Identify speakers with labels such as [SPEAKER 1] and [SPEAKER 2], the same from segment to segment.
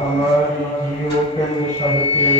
[SPEAKER 1] हमारी जीव के निशक्ति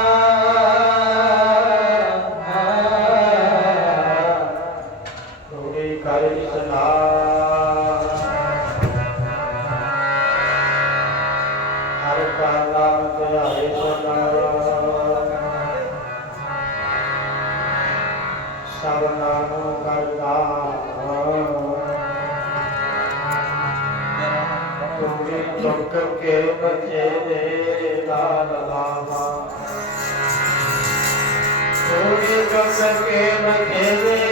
[SPEAKER 1] ਕਿਉ ਬਚੇ ਦੇ ਲਾਲ ਲਾਵਾ ਸੂਰਜ ਕਸ ਕੇ ਮਕੇ ਦੇ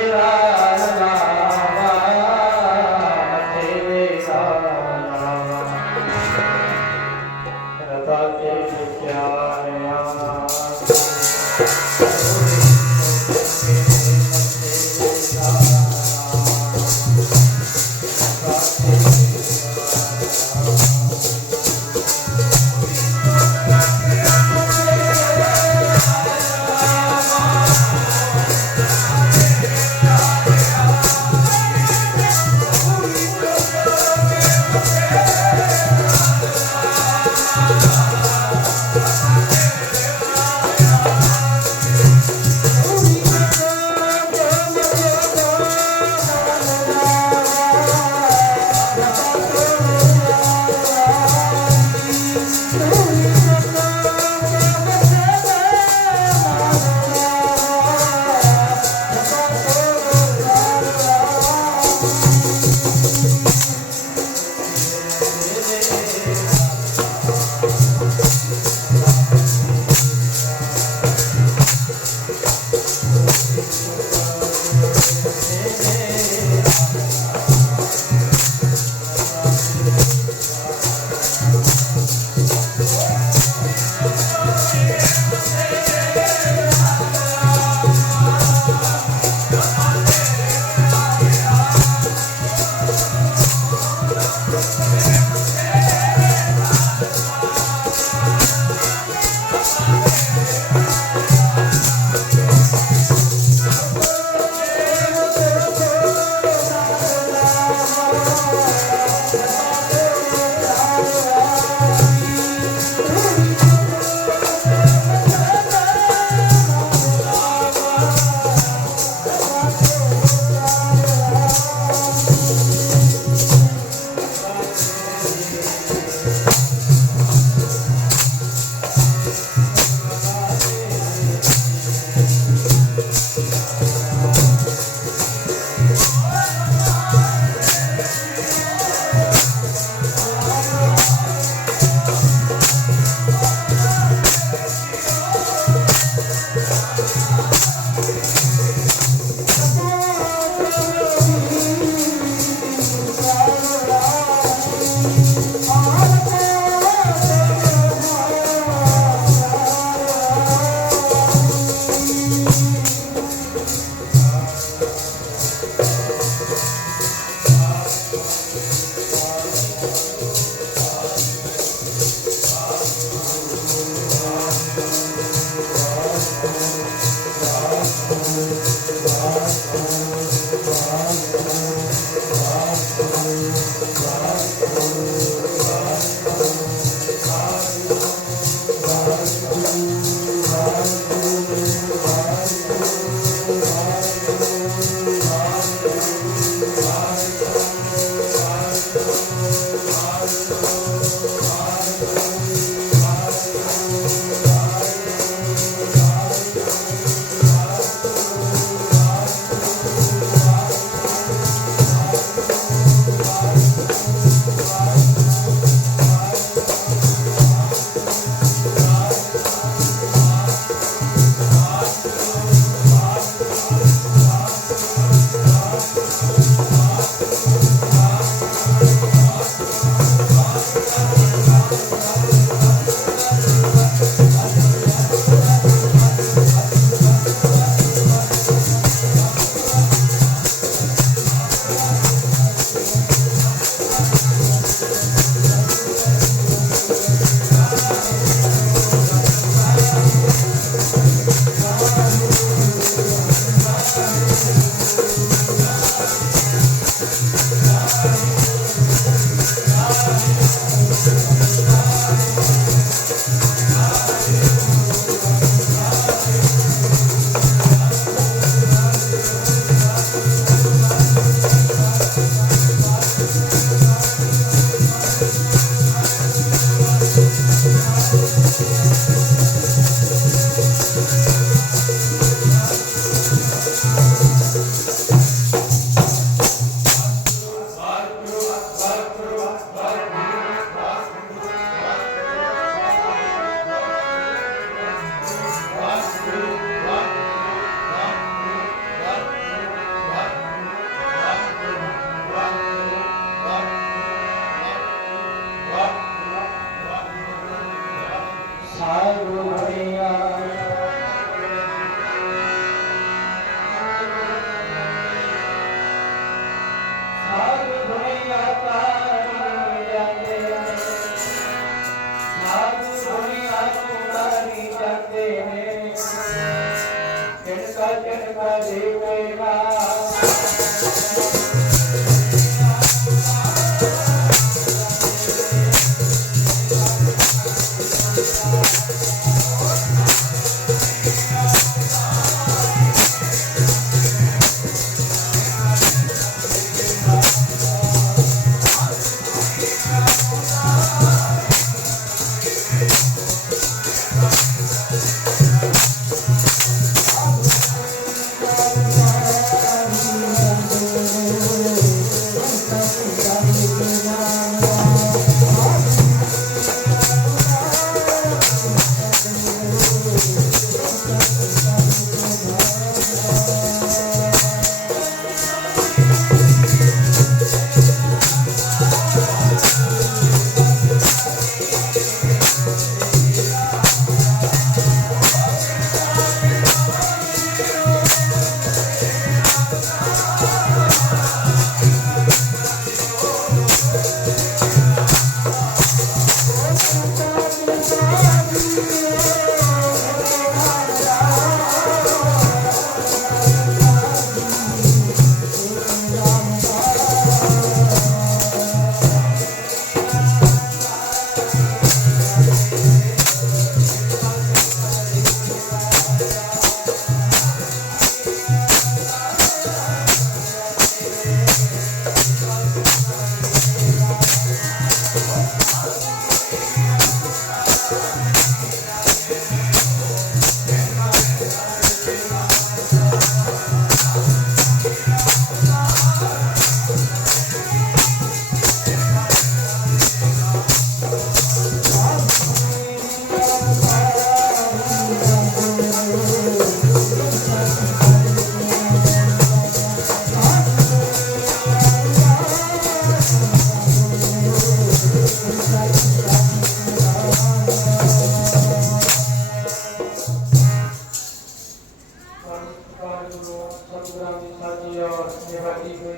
[SPEAKER 2] और नेपाली कोई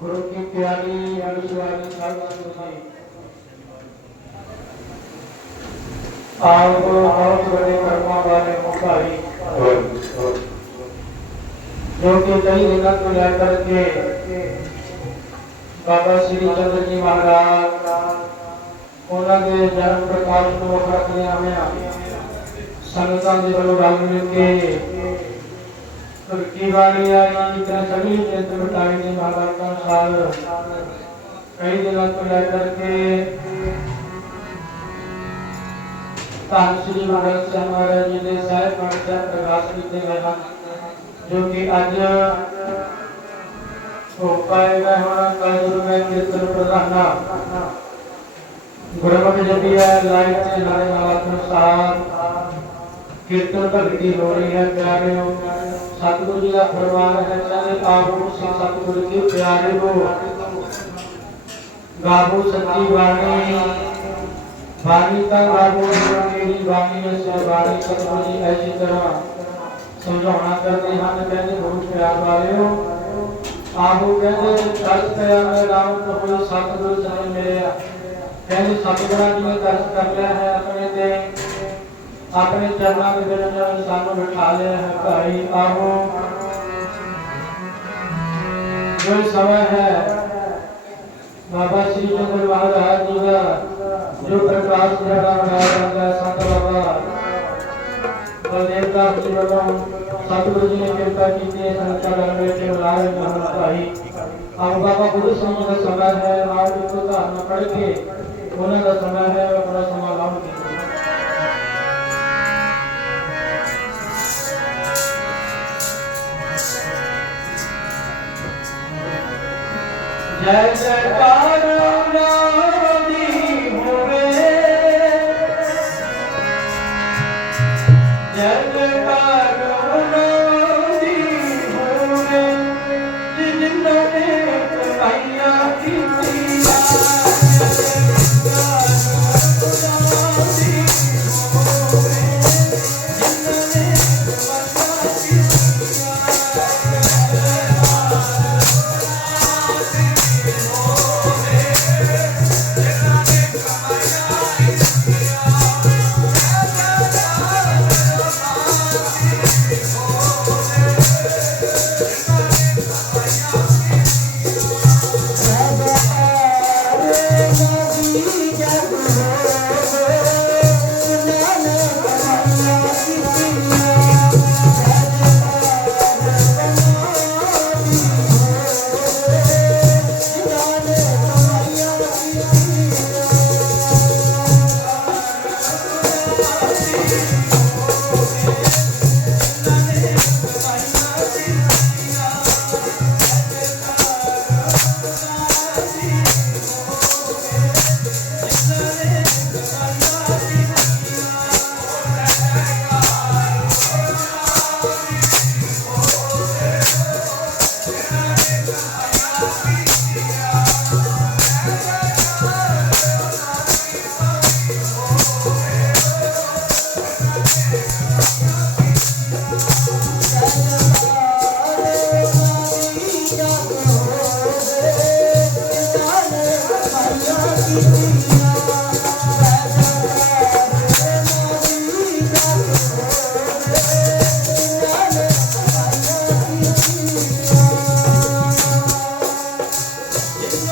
[SPEAKER 2] गुरु की प्यारी अनुसारी आप बहुत बड़े कर्मा वाले मुखारी। जो कि कई जगत में जाकर के बाबा श्री चंद्र जी महाराज उन्होंने जन्म प्रकाश को रखने हमें संगतन राम रामन के की वाणी आई, इतना सभी क्षेत्र बटाई ने महाराज का साल। कई जगह तो को लेकर के श्री महाराज से हमारे जी ने साहब महाराज प्रकाश जी लिखने लगा जो कि आज उपाय में हमारा कल गुरु में कीर्तन प्रधाना। गुरुमठ जबिया लाइट से हमारे महाराज तो साथ ਗੁਰਮੁਖ ਜਪੀ ਹੈ ਲਾਈਟ ਤੇ ਨਾਲੇ ਨਾਲ ਅਨੁਸਾਰ ਕੀਰਤਨ ਭਗਤੀ ਹੋ ਰਹੀ ਹੈ ਪਿਆਰਿਓ ਸਤਿਗੁਰੂ ਜੀ ਦਾ ਫਰਮਾਨ ਹੈ ਕਹਿੰਦੇ ਆਪ ਸੇ ਸਤਿਗੁਰੂ ਕੀ ਪਿਆਰੇ ਹੋ ਗਾਵੋ ਸੱਚੀ ਬਾਣੀ ਬਾਣੀ ਦਾ ਗਾਵੋ ਮੇਰੀ ਬਾਣੀ ਵਿੱਚ ਬਾਣੀ ਸਤਿਗੁਰੂ ਜੀ ਐਸੀ ਤਰ੍ਹਾਂ ਸਮਝਾਉਣਾ ਕਰਦੇ ਹਨ ਕਹਿੰਦੇ ਬਹੁਤ ਪਿਆਰ ਵਾਲਿਓ ਆਹੋ ਕਹਿੰਦੇ ਦਰਸ ਪਿਆ ਮੈਂ ਰਾਮ ਪ੍ਰਭੂ ਸਤਿਗੁਰੂ ਸਾਹਿਬ ਮਿਲਿਆ ਕਹਿੰਦੇ ਸਤਿਗੁਰਾਂ ਜੀ ਨੇ ਦਰਸ ਕਰ ਲਿਆ ਹੈ ਆਪਣੇ ਤੇ अपने चरणा के बिरंजन सानू बिठा ले है भाई आहो जो समय है बाबा श्री चंद्र महाराज जी का जो प्रकाश जगह महाराज का संत बाबा बलदेव दास जी वालों सतगुरु जी ने कृपा की थी संचार संचालन में के लाए महल भाई अब बाबा गुरु संघ का समय है आप इनको तो हम पढ़ के उन्हें का समय है अपना समागम कीजिए
[SPEAKER 3] 建设好。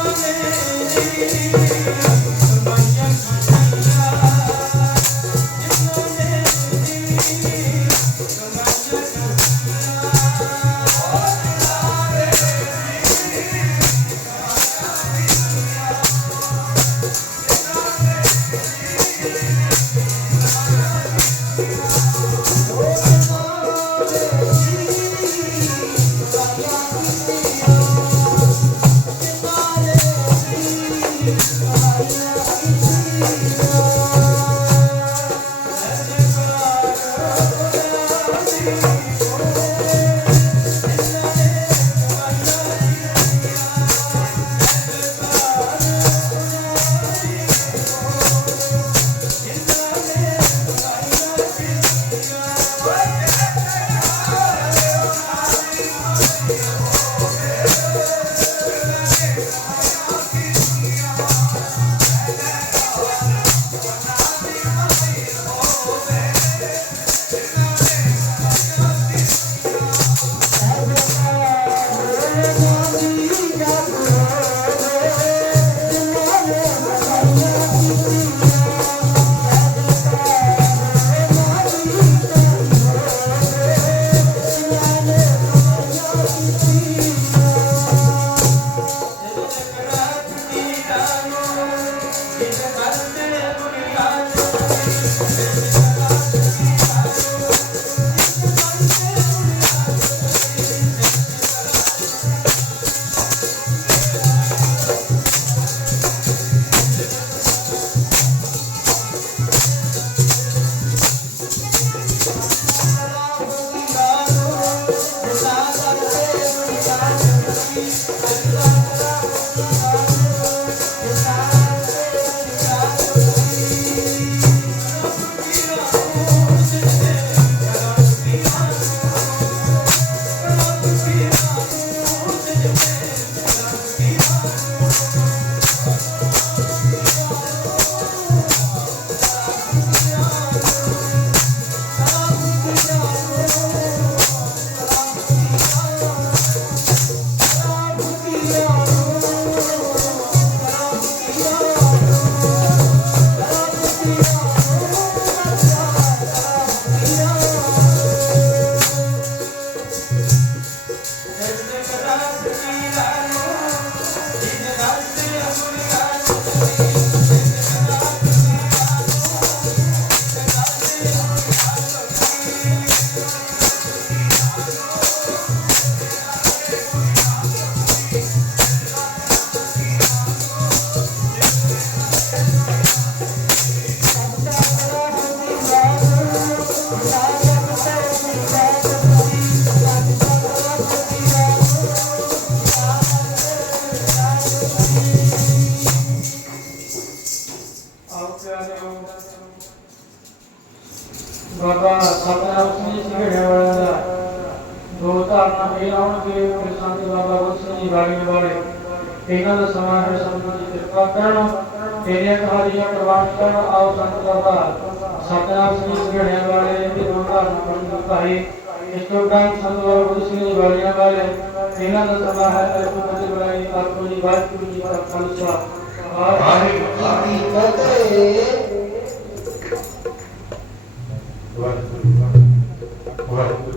[SPEAKER 3] Amén.
[SPEAKER 2] हे आउणके प्रशांत बाबा वत्सनी भागी वाले तेना समाह संबंधी कृपा करण तेने कहा दिया प्रवास कर आओ संत बाबा सतनाम सिंह गढ़े वाले के उनका नमन करता है इसको काम संत बाबा वत्सनी भागी वाले तेना समाह संबंधी भाई आपको जी बात की खालसा हकीकत वाह वाह